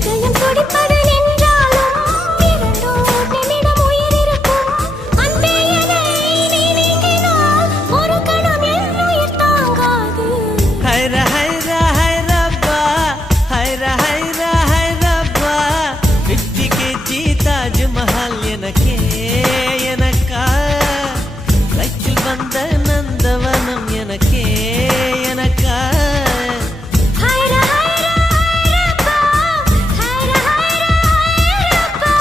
இதயம் துடிப்பது நின்றாலும் இரண்டோர் நிமிடம் உயிர் இருக்கும். அன்பே என்னை நீ நீங்கினால் ஒரு கணம் என் உயிர் தாங்காது. ஹைரா ஹைரா ஹைரப்பா, ஹைரா ஹைரா ஹைரப்பா, 50 kg தாஜ்மஹால் எனக்கே எனக்கா, கையில் வந்த நந்தவனம் எனக்கே எனக்கா. ஹைரா ஹைரா ஹைரப்பா, ஹைரா ஹைரா ஹைரப்பா,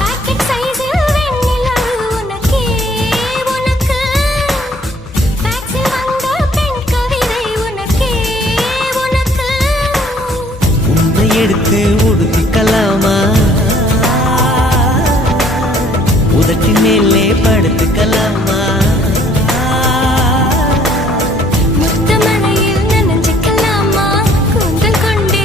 பாக்கெட் சைஸில் வெண்ணிலா உனக்கே உனக்கு, பேக்ஸில் வந்த பெண் கவிதை உனக்கே உனக்கு. உன்னை எடுத்து உடுத்திக்கலாமா, உதட்டின் மேலே படுத்துக்கலாமா, முத்தமழையில் நனைஞ்சிக்கலாமா, கூந்தல் கொண்டே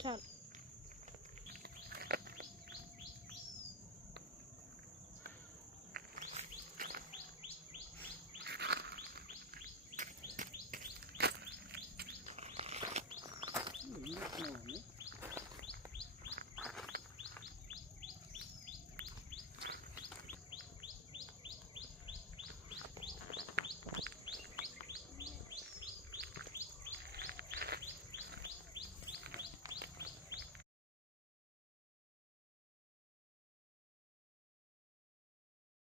चल